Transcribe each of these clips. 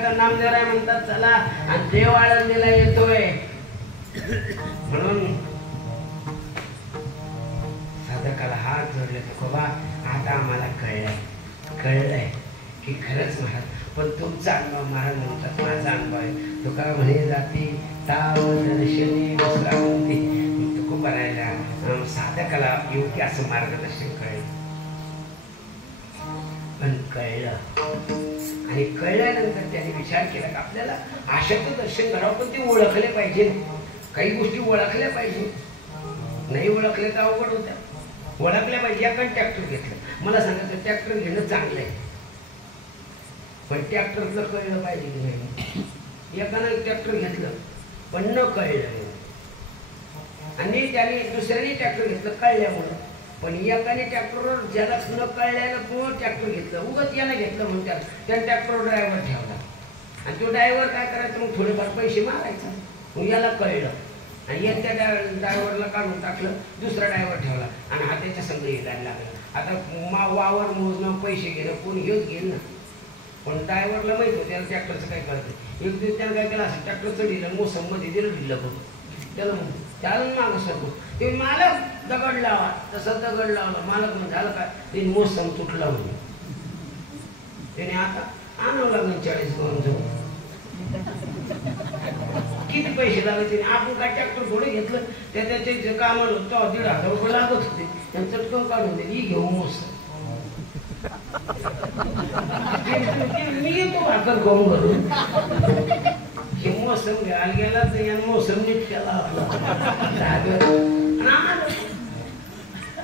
आता नामदेवराय म्हणतात चला आणि देव आळंदीला येतोय म्हणून साधकाला हात जोडले तर बाबा आता आम्हाला कळलंय की खरंच महाराज पण तुमचा अनुभव महाराज म्हणतात माझा अनुभव आहे तुका म्हणे जाती ताव दर्शनी विश्रांती तुकोबा राहिला साधकाला योग्य असं मार्गदर्शन कळलं पण कळलं आणि कळल्यानंतर त्याने विचार केला की आपल्याला आशाचं दर्शन करावं पण ते ओळखले पाहिजे काही गोष्टी ओळखल्या पाहिजे नाही ओळखले तर अवघड होत्या ओळखल्या पाहिजे एका ट्रॅक्टर घेतलं मला सांगायचं ट्रॅक्टर घेणं चांगलं आहे पण ट्रॅक्टरचं कळलं पाहिजे की नाही एकानं ट्रॅक्टर घेतलं पण न कळलं आणि त्याने दुसऱ्याने ट्रॅक्टर घेतलं कळल्यामुळं पण एकाने ट्रॅक्टरवर ज्याला न कळल्यानं पूर्ण ट्रॅक्टर घेतलं उगाच यानं घेतलं म्हणतात त्या ट्रॅक्टरवर ड्रायव्हर ठेवला आणि तो ड्रायव्हर काय करायचं मग थोडेफार पैसे मारायचा मग याला कळलं आणि एक त्या ड्रायव्हरला काढून टाकलं दुसरा ड्रायव्हर ठेवला आणि हा त्याच्या संग येताना लागला आता वावर मोजणं पैसे घेणं कोणी घेऊच घेईल ना पण ड्रायव्हरला माहित होतं त्याला ट्रॅक्टरचं काय कळतं एक दिवस त्यानं काय केलं असं ट्रॅक्टर चढिलं मोसममध्ये दिलं ढिल्लं बघ त्याला मागं सरतो ते मालक दगड लावा तसं दगड लावला मालक म्हणजे झालं काय ते मोसम तुटला म्हणजे त्याने आता आणावं लागलं 40 करून जाऊन किती पैसे लागले आपण काय ट्रॅक्टर थोडे घेतलं त्याचे कामाला होतं 1,500 रुपये लागत होते त्यांनी चटकन काढून दिली ही घेऊ मोसम मी येतो भाकर घेऊन भरून हे मोसम घ्यायला गेला तर या मोसम नीट केला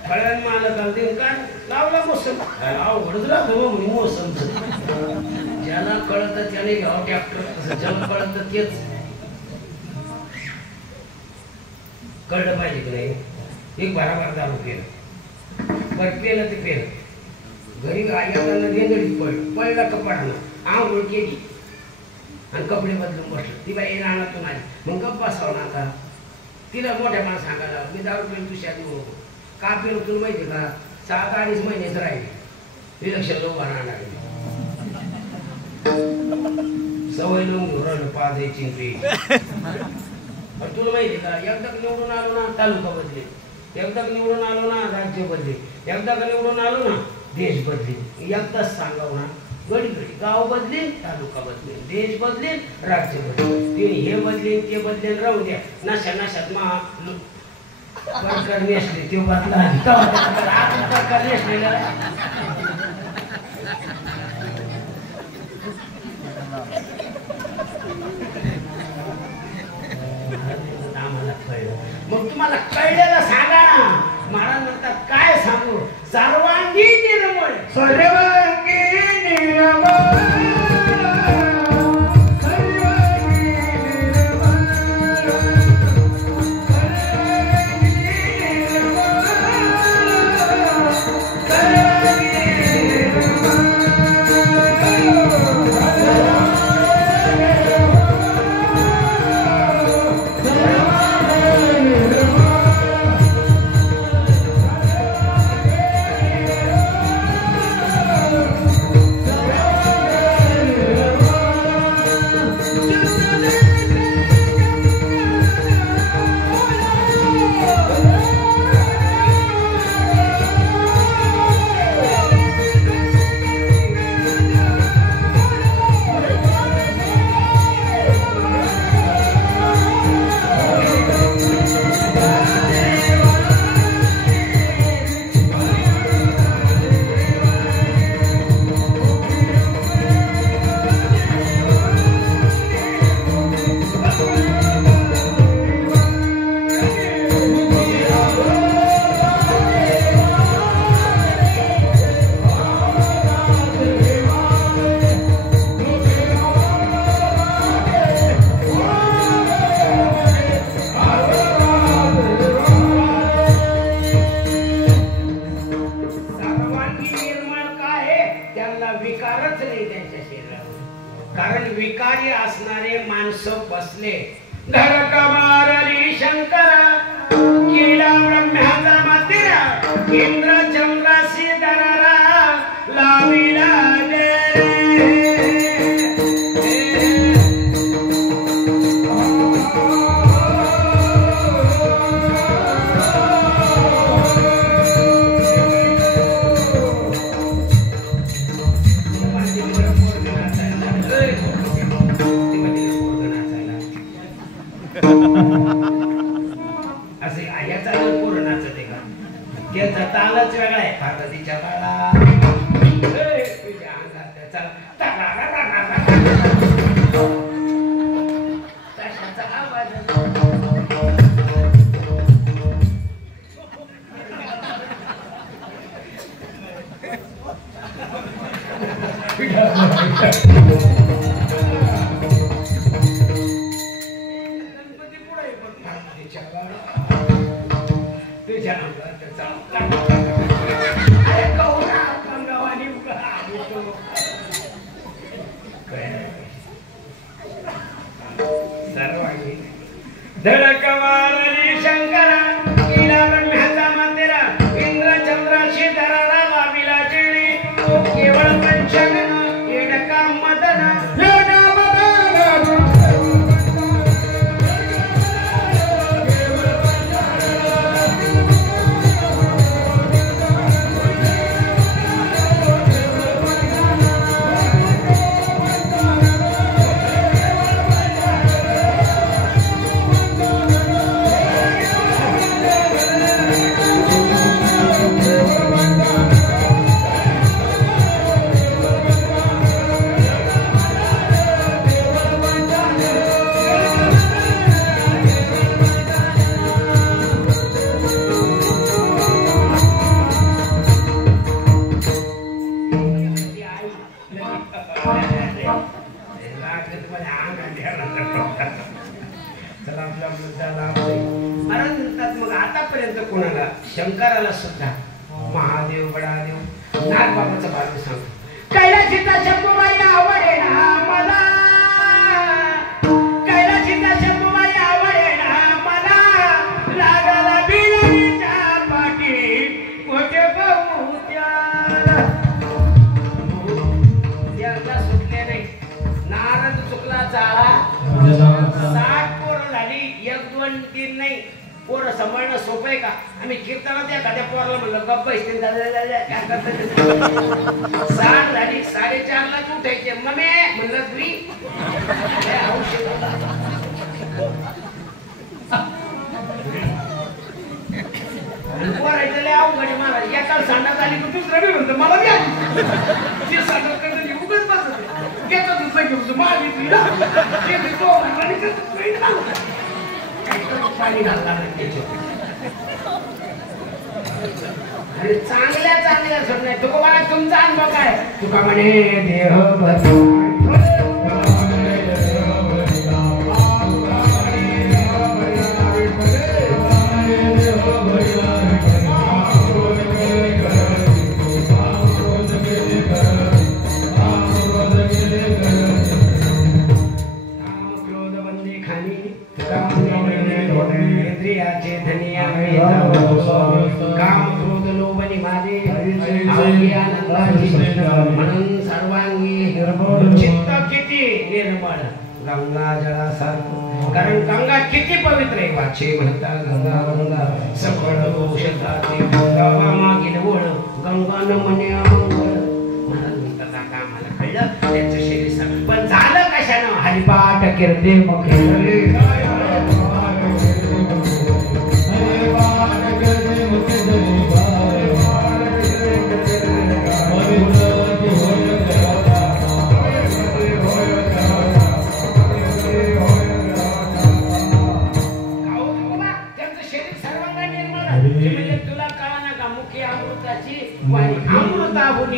फळ्यान मालक आले काय लावला मोसम अवघडच राहतो म्हणे मोसमचं ज्याला कळत त्याने घ्यावं ट्रॅक्टर ज्याला कळत तेच कळलं पाहिजे की नाही एक भराभर दारू पेलं बरं पेलं ते पेलं घरी येताना रेंगडीत पडला कपाटानं आंघोळ केली आणि कपडे बदलून बसलं ती बाई रानातून आली मग गप्प बसावं ना का तिला मोठ्या माणसं सांगायला मी दारू पेल तू शादी हो का पेल तुला माहिती का 7-8 महिनेच राहिले इलेक्शन लोक राहणार सवय लावून घेऊन राहिलं 5 चिंपरी तुला माहिती का एकदा निवडून आलो ना तालुका बदले एकदा निवडून आलो ना राज्य बदले एकदा निवडून आलो ना देश बदलेल एकदाच सांगावं ना घडी घडी गाव बदलेल तालुका बदलेल देश बदलेल राज्य बदलेल ते हे बदलेल ते बदलेल राहू द्या नशात सरकार नेसले ते बदला सरकार नेसलेला आम्हाला कळलं मग तुम्हाला कळलेलं सांगा ना महाराज म्हणतात काय सांगू सर्वांगी निर्मळ सर्वांगी निर्मळ इंद्र चंद्रासी दरारा लाविला धडक मारली शंकरा केला ब्रह्म्याचा मंदिरा इंद्र चंद्राशी धराला बाबीला चिडी केवळ पंचगण येडका मदन शंकराला सुद्धा महादेव बडादेव नागबाबाचा भाग सांगतो कैलासीचा शंभूबाई आवडे ना मला कैलासीचा शंभूबाई आवडे ना मला लागला बिलाईच्या पाठी मोठे भाऊ त्याला सुटले नाही नारद चुकला चाळा 60 पोरं झाली 1 2 3 नाही पोरं सांभाळणं सोपं आहे का आम्ही कीर्तनात एखाद्या पोराला म्हणलं गप्प असते 60 झाली 4:30 लाच उठायचे मम्मी म्हणलं तुम्ही पोरायचं लय अवघड महाराज एका सांडात आली तर दुसरं बी म्हणतो मला बी आली ते सांडत करता उगच बसत घेतो दुसरं घेऊन मारली तुला पाणी घालणार आणि चांगल्या चांगल्या सण नाही तुका मला तुमचा अनुभव काय तुका म्हणे देह म्हणून सर्वांगी चित्त किती निर्मळ गंगा जळासारखं कारण गंगा किती पवित्र आहे वाचे म्हणता गंगा गंगा सफळ औषधाची गंगा मागील ओळ गंगा न म्हणे अमंगळ महाराज म्हणतात आता आम्हाला कळलं त्यांचं शरीर पण झालं कशानं हरिपाठ कीर्ती मुखे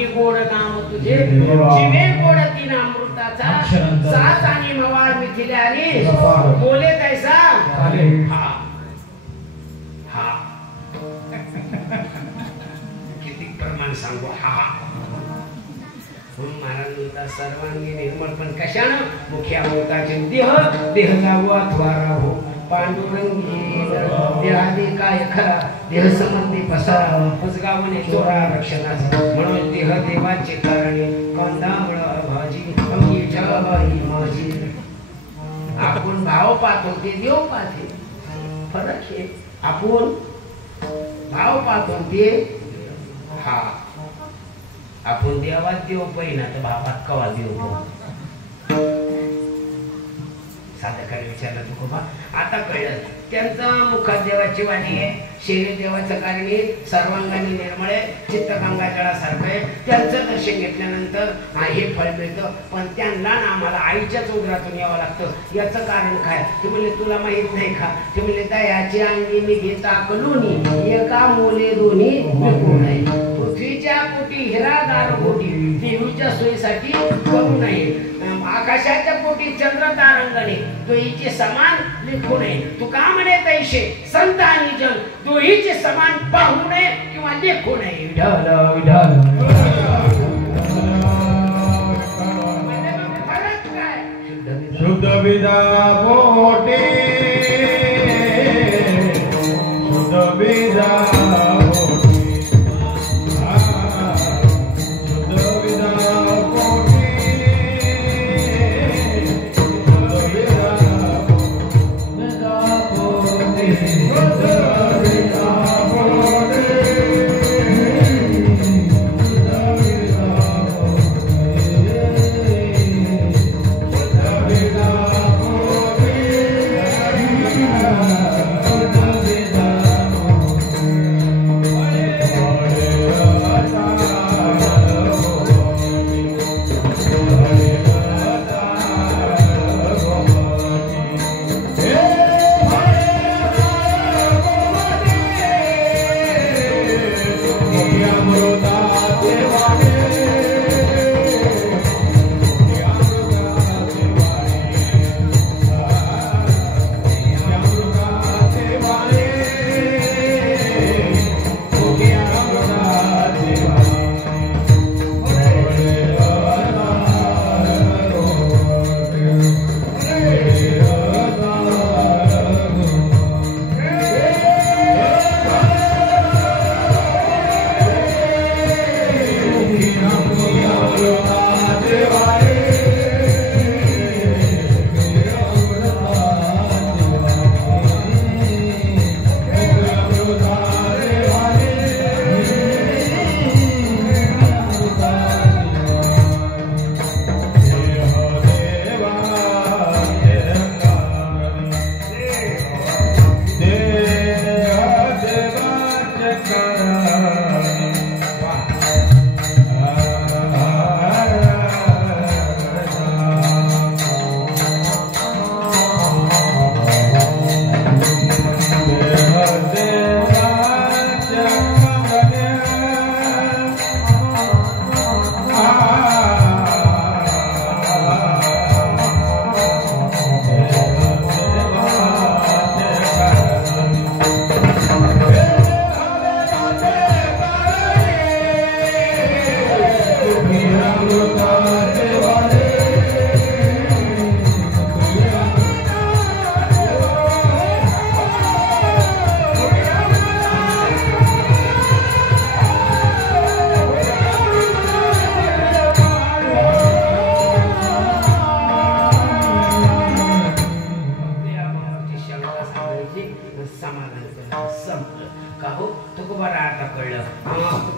गोड नाम तुझे जीवे गोड तीन अमृताचा सात आणि मवाळ मिथिले आणि बोले तैसा हा हा किती प्रमाण सांगू हा महाराज सर्वांगी निर्मळ पण कशानं मुख्य अमृताचे देह देह जावो अथवा राहो पांडुरंगी देहादी काय खरा देह संबंधी पसारा पुसगावणे चोरा रक्षणाचा म्हणून देह देवाचे कारणे कंदामळ भाजी अंगीच्या बाई माझी आपण भाव पाहतो ते देव पाहते फरक आहे आपण भाव पाहतो ते हा आपण देवात देव पहिना तर भावात कवा देव साध्या काय विचारलं तू बाबा आता कळलं त्यांचं मुखात देवाची वाणी आहे शरीर देवाचं कार्य सर्वांगाने निर्मळ आहे चित्त गंगा जळासारखं आहे त्यांचं दर्शन घेतल्यानंतर हे फळ मिळतं पण त्यांना ना आम्हाला आईच्याच उदरातून यावं लागतं याचं कारण काय ते म्हणले तुला माहित नाही का ते म्हणले दयाची अंगी मी घेता कलुनी एका मोले दोन्ही विकू नये पृथ्वीच्या पोटी हिरादार पोटी देवीच्या सोयीसाठी करू नये आकाशाच्या पोटी चंद्र तारंगणे दोहीचे समान लिखू नये तू का म्हणे तैसे संत आणि जन दोहीचे समान पाहू नये किंवा लिखू नये विठ्ठल विठ्ठल शुद्ध विदा पोटे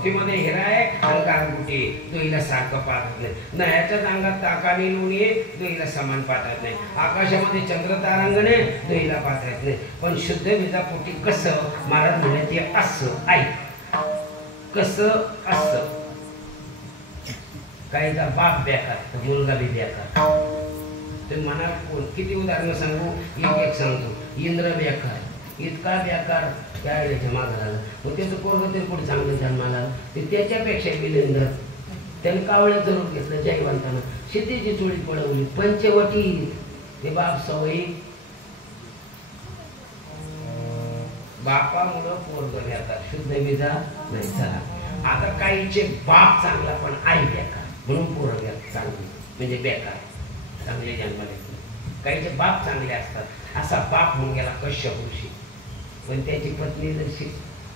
पृथ्वीमध्ये हिरा आहे आणि गारगुटी, तो हिला सारखं पाहत नाही. नळ्याच्याच अंगात ताकाने लोणी आहे, तो हिला समान पाहत नाही. आकाशामध्ये चंद्र तारांगण आहे, तो हिला पाहत नाही. पण शुद्ध बीजापोटी कसं महाराज म्हणण्यात ये असं आई कसं असं. काहीचा बाप बेकार तर मुलगा बी बेकार. तर मला किती उदाहरणं सांगू, एक सांगतो. इंद्र बेकार, इतका बेकार त्या मागं झाला. मग त्याचं पोरगं तरी कुठे चांगलं जन्माला, ते त्याच्यापेक्षा बिलेंदर. त्याने कावळ्याचं रूप घेतलं जयवंतानं, शेतीची चोळी पळवली, पंचवटी. ते बाप सवयी, बापामुळं पोरगं घेतात, शुद्ध बीजा नाही. चला आता काहीचे बाप चांगला पण आई बेकार म्हणून पोरं घ्या चांगली, म्हणजे बेकार चांगले जन्माला येत नाही. काहीचे बाप चांगले असतात. असा बाप होऊन गेला कश्यप ऋषी, पण त्याची पत्नी जशी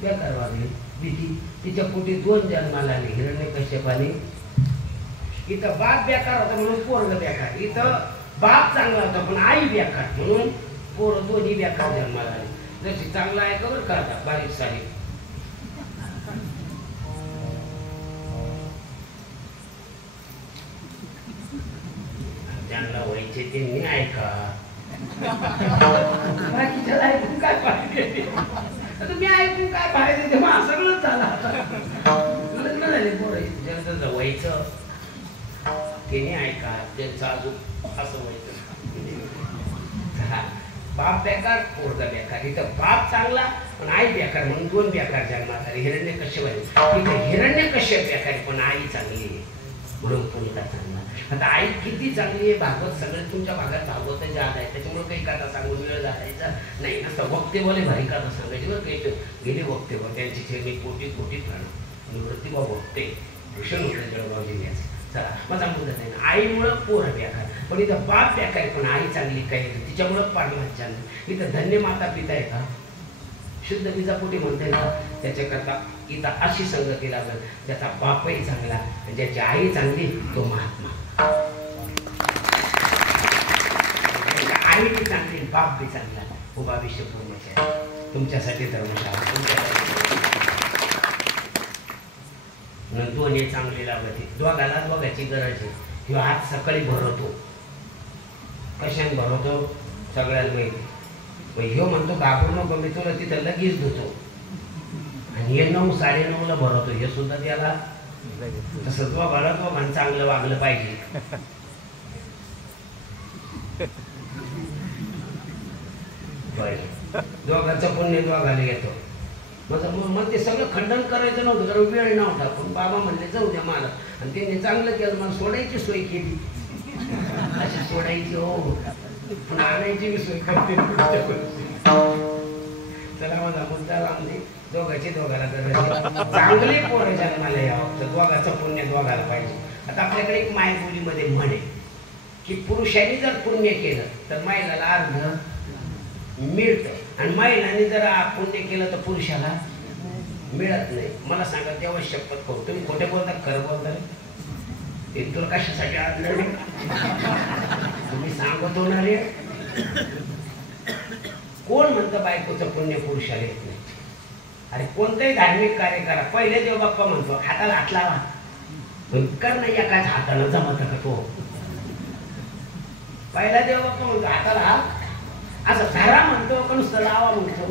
बेकार वागली, भीती तिच्या पोटी 2 जन्माला आले, हिरण्यकश्यप आणि इथं बाप बेकार होता म्हणून पोरग बेकार, इथं बाप चांगला होता पण आई बेकार म्हणून पोरं दोन्ही बेकार जन्माला आले. जशी चांगला आहे का बरं का बारीक सारीक. ज्यांना व्हायचे त्यांनी ऐका, बाकीच्याला ऐकून काय पाहिजे. आता मी ऐकून काय पाहिजे तेव्हा सगळंच झालं. लग्न झाले पोरं, ज्यांचं व्हायचं त्यांनी ऐका, ज्यांचं अजून असं व्हायचं. बाप बेकार पोरगा बेकार. इथं बाप चांगला पण आई बेकार म्हणून 2 बेकार जन्मात आले. हिरण्यकश्यप आहे, इथं हिरण्यकश्यप बेकार पण आई चांगली आहे म्हणून पुनिता चांगला. आता आई किती चांगली आहे, भागवत सगळे तुमच्या भागात भागवत जात आहे, त्याच्यामुळे काही कथा सांगून वेळ घालायचा नाही. नसतं वक्ते बोले भारी कथा सांगायची बरं. काही गेले वक्ते बोल त्यांची खेळणी पोटी पोटी प्राण निवृत्ती वा वक्ते भूषण होते जळगाव जिल्ह्याचं. चला माझा मुद्दा नाही. आईमुळं पोरं बेकार पण इथं बाप बेकार पण आई चांगली काही तिच्यामुळं पाडलं छान. इथं धन्य माता पिता आहे का, शुद्ध बीजापोटी म्हणता येईल. त्याच्याकरता इथं अशी संगती लागल ज्याचा बापही चांगला, ज्याची आई चांगली तो महात्मा. आई बी चांगली, बाप बी चांगला, उभा विश्व पूर्ण तुमच्यासाठी धर्मशाळा, तुमच्यासाठी दोन्ही चांगले लागते. दोघाला दोघाची गरज आहे. किंवा आज सकाळी भरवतो, कशाने भरवतो सगळ्याला माहिती. ह्यो म्हणतो घाबरू नको मी तुला तिथं लगेच धुतो, आणि हे 9 साडेनऊला भरवतो, हे सुद्धा त्याला तसं दोघाला दोघांना चांगलं वागलं पाहिजे. दोघांचं पुण्य दोघाला येतो. मग ते सगळं खंडन करायचं नव्हतं, कारण वेळ नव्हता. पण बाबा म्हणले जाऊ द्या मला, आणि त्यांनी चांगलं केलं, मला सोडायची सोय केली. अशी सोडायची हो, पण आणायची मी सोय करते. चला माझा मुद्दा लावते. दोघाची दोघाला गरज, चांगले पोरं जन्माला यावं तर दोघाचं पुण्य दोघाला पाहिजे. आता आपल्याकडे एक मायबोलीमध्ये म्हण आहे की पुरुषांनी जर पुण्य केलं तर महिलाला अर्ध मिळतं, आणि महिलांनी जर पुण्य केलं तर पुरुषाला मिळत नाही. मला सांगा तेव्हा शपथ करू, तुम्ही खोटे बोलता खरं बोलता? तुला कशासाठी आणलं नाही तुम्ही सांगत होणार आहे. कोण म्हणतं बायकोचं पुण्य पुरुषाला येत नाही? अरे कोणतंही धार्मिक कार्य करा, पहिले देव बाप्पा म्हणतो हाताला हात लावा, कर नाही एकाच हातानं जमत का तो. पहिला देव बाप्पा म्हणतो हाताला हात, असं धारा म्हणतो पण नुसतं लावा म्हणतो.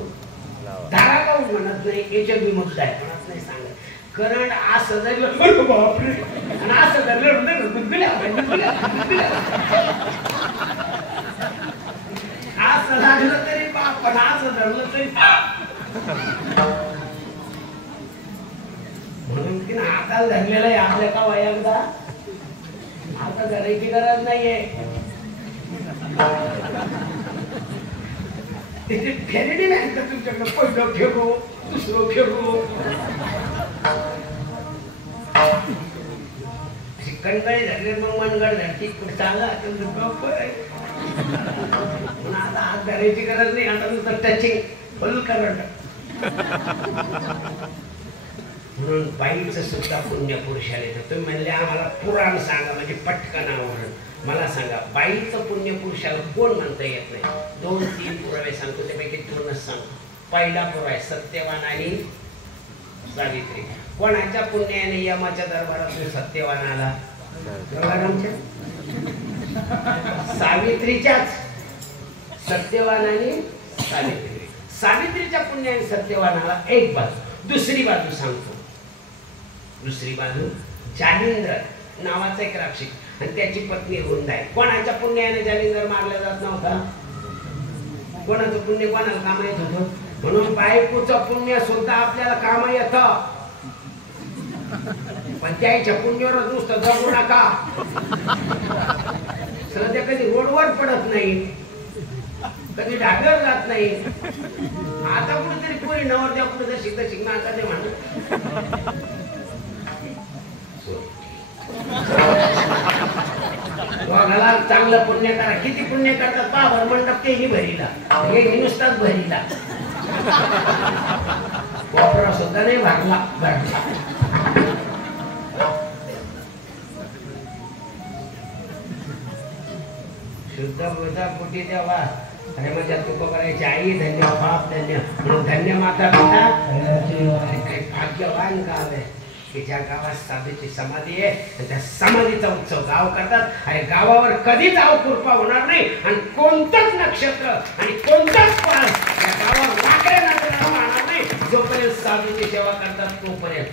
धारा काऊन म्हणत नाही, याच्या विमुक्त आहे म्हणत नाही सांगत. कारण असं जर बापरे आणि असं धरलं असं लागलं तरी बाप, पण असं धरलं तरी म्हणून की ना हाताला धरलेलं आहे आपल्या का वयाला आता धरायची गरज नाहीये. तिथे फेरडी नाही तर तुमच्याकडे पहिलं फेरू दुसरं फेरू कणकळी धरले मग मनगड धरती चांगला आता हात धरायची गरज नाही. आता नुसतं टचिंग फुल करंट. म्हणून बाईचं सुद्धा पुण्य पुरुषाला येतं. तुम्ही म्हणले आम्हाला पुराण सांगा म्हणजे पटकन आवडलं. मला सांगा बाईचं पुण्य पुरुषाला कोण म्हणता येत नाही? 2-3 पुरावे सांगतो, त्यापैकी 2च सांगतो. पहिला पुरावा आहे सत्यवान आणि सावित्री. कोणाच्या पुण्याने यमाच्या दरबारातून सत्यवान आला? गंगारामच्या. सावित्रीच्याच. सत्यवान आणि सावित्री. सावित्रीच्या पुण्याने सत्यवान आला एक बाजू. दुसरी बाजू सांगतो. दुसरी बाजू जालिंदर नावाचा एक राक्षस आणि त्याची पत्नी रुंदा आहे. कोणाच्या पुण्याने जालिंदर मारला जात नव्हता? कोणाचं पुण्य कोणाला काम येत होतं? म्हणून बायकोचं पुण्य सुद्धा आपल्याला काम येतं. पण त्याच्या पुण्यावरच नुसतं जगू नका. सध्या कधी रोडवर पडत नाही, कधी ढाब्यावर जात नाही. आता कुठेतरी पोरी नवरदेव कुठेतरी शिकणं आता ते म्हणत दोघाला चांगलं पुण्य करा. किती पुण्य करतात पहा. मंडप तेही भरीला, हे नुसताच भरीला, वापरा सुद्धा नाही भरला. शुद्ध बुद्धा बुद्धी देवा. अरे माझ्या तुका करायची आई धन्य, बाप धन्य, म्हणून धन्य माता पिता. भाग्यवान गाव आहे की ज्या गावात साधूची समाधी आहे आणि त्या समाधीचा उत्सव गाव करतात. आणि गावावर कधीच अवकृपा होणार नाही आणि कोणतंच नक्षत्र आणि कोणताच पास या गावावर वाकड्या नजरेनं राहणार नाही जोपर्यंत साधूची सेवा करतात तोपर्यंत.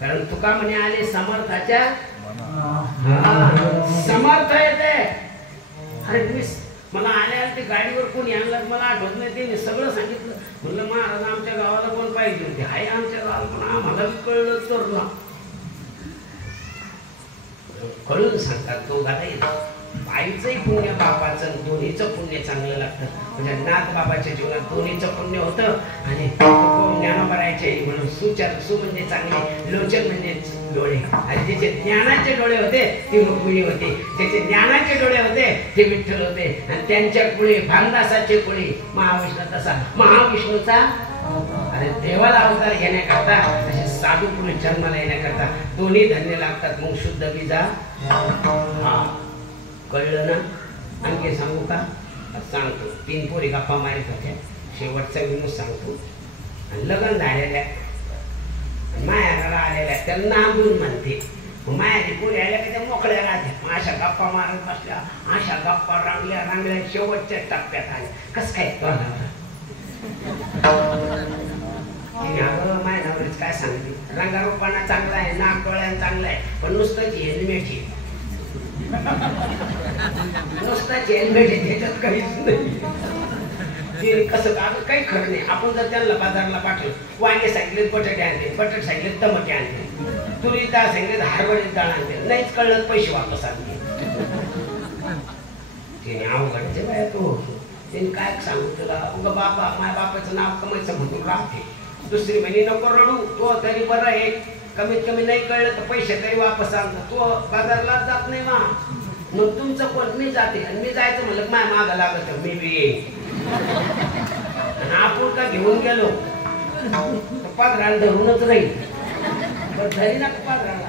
कारण तुका म्हणे आले समर्थाच्या समर्थ येते. अरे मी मला आल्या ते गाडीवर कोणी आणलं मला आठवत नाही. ते सगळं सांगितलं. म्हणलं महाराज आमच्या गावाला कोण पाहिजे होते? हाय आमच्या गावाला, पण आम्हाला कळलं तर ना. कळून सांगतात तो गाता येतो. आईचंही पुण्य बापाचं दोन्हीचं पुण्य चांगलं लागतं. म्हणजे नाथ बाबाच्या जीवनात दोन्हीचं पुण्य होतं. आणि ज्ञानोबरायचे म्हणून सु म्हणजे चांगले, लोचन म्हणजे डोळे. आणि ज्याचे ज्ञानाचे डोळे होते ती रुक्मिणी होती, ज्याचे ज्ञानाचे डोळे होते ते विठ्ठल होते. आणि त्यांच्या कुळी भानदासाचे कुळी महाविष्णू. तसा महाविष्णूचा अरे देवाला अवतार घेण्याकरता असे साधू पुरुष जन्माला येण्याकरता दोन्ही धन्य लागतात. मग शुद्ध बीजा. हा कळलं ना? आणखी सांगू का? सांगतो. 3 पोरी गप्पा मारित होत्या. शेवटचा विनोद सांगतो. लग्न झालेल्या मायाला आलेल्या त्याला नांदून म्हणते. मायाची पोरी आल्या की त्या मोकळ्या राहत्या. अशा गप्पा मारत बसल्या, अशा गप्पा रांगल्या शेवटच्या टप्प्यात आल्या. कसं काय माय नवरीच काय सांगते? रंगारूपाना चांगला आहे, नाक डोळ्यानं चांगला आहे, पण नुसतं हेल्मेट नुसताच हेल्मेट आहे, त्याच्यात काहीच नाही. कसं का काही खरं नाही. आपण जर त्यांना बाजारला पाठवलं, वांगे सांगितले बटाटे आणते, बटाटे सांगितले टमाटे आणते, तुरी डाळ सांगितले हरभऱ्याची डाळ आणते, नाहीच कळलं पैसे वापस आणते. तिने अवघडचे बाय तो. तिने काय सांगू तुला? उगा बाबा माझ्या बापाचं नाव कमायचं म्हणून राहते. दुसरी महिने नको रडू, तो तरी बरं आहे, कमीत कमी नाही कळलं तर पैसे तरी वापस आणतो. तो बाजारला जात नाही ना. मग तुमचं कोण? मी जाते. आणि मी जायचं म्हणलं माझ्या मागं लागत मी बी येईन. आणि आपण का घेऊन गेलो पादराला धरूनच राहील. पण धरी ना पादराला.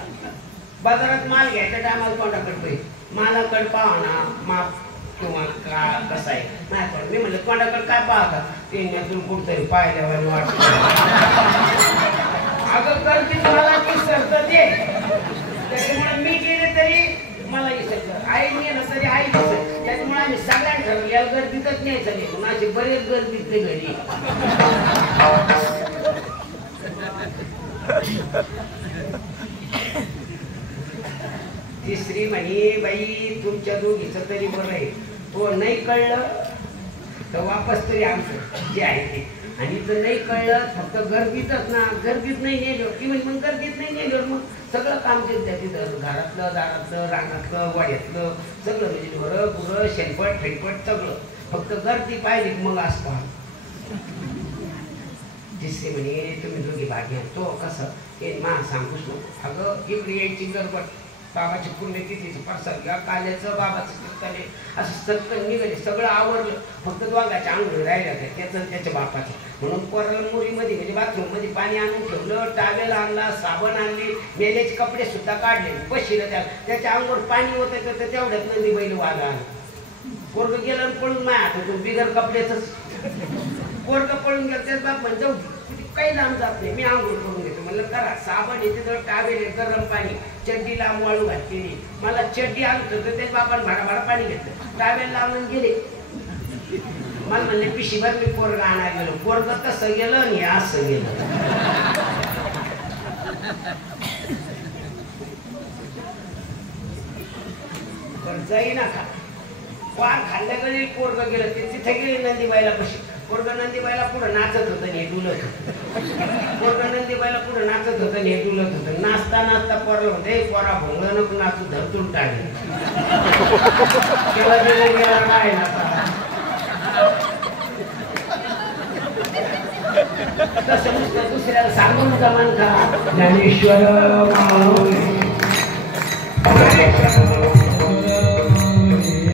बाजारात माल घ्यायचा टायमाला तोंडाकडे पाहिजे. मला कड पाहा ना माप किंवा का कसा आहे माझ्याकडे. मी म्हणलं तोंडाकडे काय पाहता? ते तुला कुठतरी पाहिल्यावर वाटत. अगं करते मला विसरत ते. त्याच्यामुळे मी गेले तरी मला विसरत, आई नेलं तरी आई विसरत. त्याच्यामुळे आम्ही सगळ्यांनी ठरवलं या गर्दीतच न्यायचं नाही. पण असे बरेच गर्दीतले घरी. तिसरी म्हणे बाई तुमच्या दोघीचं तरी बरं आहे, तो नाही कळलं तर वापस तरी आमचं जे आहे ते. आणि जर नाही कळलं फक्त गर्दीतच ना, गर्दीत नाही नेलो की म्हणजे मग गर्दीत नाही नेलो मग सगळं काम तिथं तिथं घरातलं दारातलं रानातलं वाड्यातलं सगळं म्हणजे ढोरं गुरं शेणपट फेणपट सगळं. फक्त गर्दी पाहिजे मग असं. तिसरी म्हणे तुम्ही दोघी भाग्य. तो कसं हे मा सांगूच नको. अगं इकडे यायची गडबड, बाबाची पुण्यतिथीचं प्रसाद घ्या, काल्याचं बाबाचं कीर्तने असं सत्कन निघाले, सगळं आवडलं. फक्त दोघाच्या आंघोळी राहिल्या त्या त्याचं त्याच्या बापाचं. म्हणून पोराला मोरीमध्ये म्हणजे बाथरूममध्ये पाणी आणून ठेवलं, टावेल आणला, साबण आणली, मेल्याचे कपडे सुद्धा काढले, बसले त्याच्या अंगावर पाणी होतं तर तेवढ्यात नंदी बैल वागा आलं. पोरगं गेलं पळून नाही आठवतो बिगर कपड्याच. पोरगं पळून गेलं त्याच बाप म्हणजे जाऊ काही लांब जात नाही. मी आंघोळ करून घेतो. म्हणलं करा. साबण येते तर टावेल गरम पाणी, चड्डी लांब वाळू घातलेली. मला चड्डी आणत होतं ते बापान भाडा पाणी घेतलं. टावेल लावून गेले. मला म्हणले पिशीभर मी पोरगा आणायला गेलो. पोरग तसं गेलं आणि असं गेलं. पण जाई नका. वार खाल्ल्याकडे पोरग गेलं. ते तिथे गेले नंदीबाईला कशी. पोरग नंदीबाईला पुढं नाचत होतं हे डुलत होतं. पोरग नंदीबाईला पुढं नाचत होतं हे डुलत होतं. नाचता नाचता पोरलं होते पोरा भोंगलं नको नाचू धरतून टाळले. तेव्हा गेलं गेला काय नाचा. तसं नुसतं दुसऱ्याला सांगून जमान करा. ज्ञानेश्वर